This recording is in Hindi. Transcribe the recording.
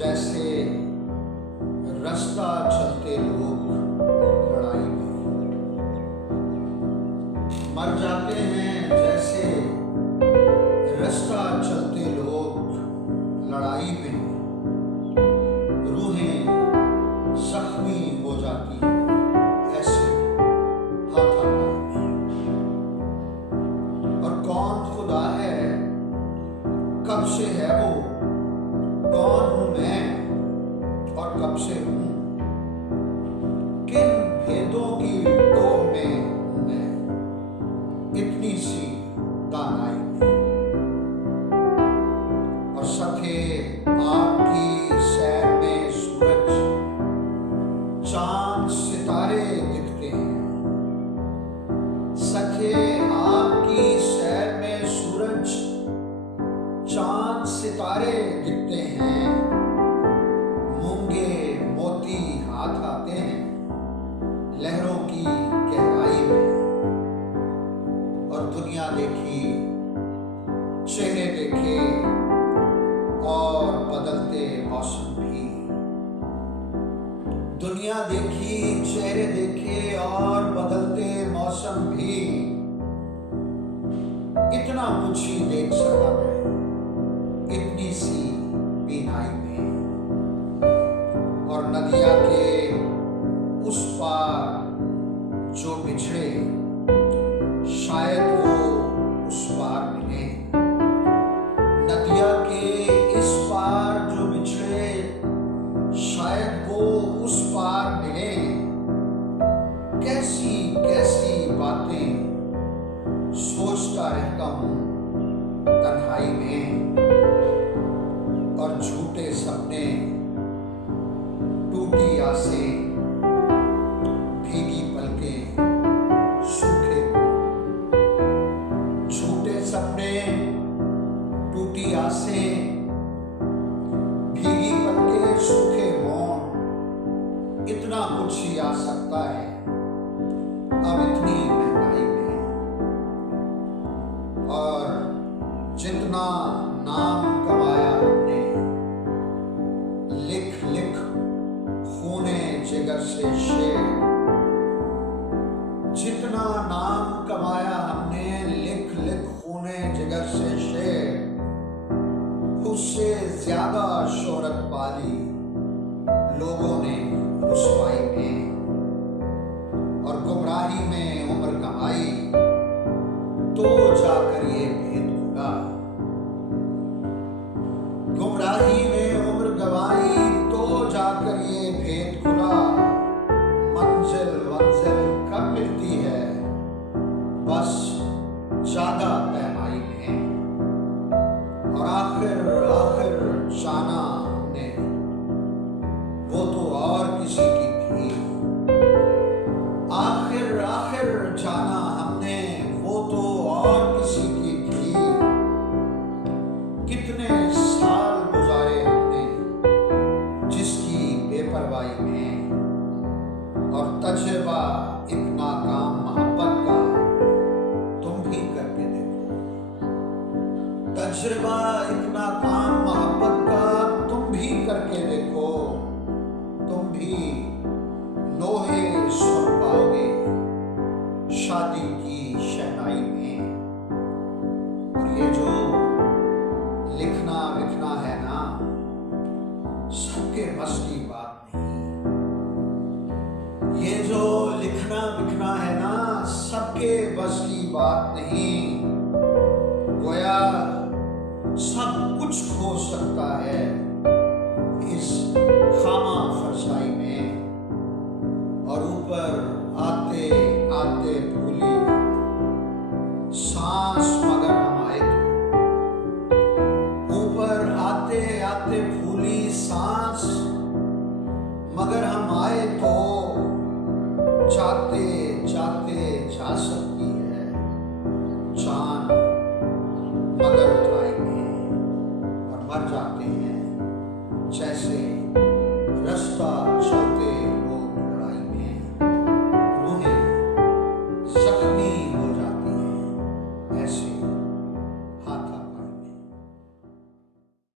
जैसे रास्ता चलते लोग लड़ाई में, मर जाते हैं जैसे रास्ता चलते लोग लड़ाई में, रूहें जख्मी हो जाती हैं ऐसे हाथापाई में। और कौन खुदा है, कब से है वो, कौन हूं मैं और कब से हूं, किन भेदों की टोह में हूं मैं इतनी सी दानाई में। और सखे आपकी सैर में सूरज चांद सितारे दिखते हैं, सखे आपकी सैर में सूरज चांद सितारे दिखते हैं, मूंगे मोती हाथ आते हैं लहरों की गहराई में। और दुनिया देखी, चेहरे देखे और बदलते मौसम भी, दुनिया देखी, चेहरे देखे और बदलते मौसम भी, इतना कुछ ही देख सका मैं इतनी सी बीनाई में। और नदिया के उस पार जो बिछड़े, शायद वो उस पार मिले, नदिया के इस पार जो बिछड़े, शायद वो उस पार मिले। कैसी कैसी बातें सोचता रहता हूँ तन्हाई में, और झूठे सपने, टूटी आसें, भीगी पलकें, सूखे, झूठे सपने, टूटी आसें, भीगी पलकें, सूखे मौन, इतना कुछ ही आ सकता है अब इतनी महंगाई में। और जितना नाम कमाया हमने, लिख लिख खूने जिगर से शेर, जितना नाम कमाया हमने, लिख लिख खूने जिगर से शेर, उससे ज्यादा शोहरत पाली लोगों ने रुसवाई में। और गुमराही में उम्र कमाई तो जाकर ये भेद खुला, गुमराही में उम्र गवाई तो जाकर ये भेद खुला। मंजिल मंजिल कब मिलती है, बस ज्यादा पैमाई में। और आखिर आखिर जाना हमने, वो तो और किसी की थी, आखिर आखिर जाना हमने, वो तो और किसी की थी। कितने साल गुजारे हमने जिसकी बेपरवाही में। और तजुर्बा एक नाकाम मोहब्बत का तुम भी करके देखो, तजुर्बा एक नाकाम मोहब्बत का तुम भी करके देखो, तुम भी लोहे सुन पाओगे शादी की शहनाई में। और ये जो लिखना विखना है ना, सबके बस की बात नहीं। ये जो लिखना विखना है ना, सबके बस की बात नहीं। गोया सब कुछ हो सकता है इस खामा फरसाई में। और ऊपर आते आते भूली सांस मगर हम आए तो, ऊपर आते आते भूली सांस मगर हम आए तो, जाते जाते जा सकती है जान मगर उतराएंगे और मर जाते हैं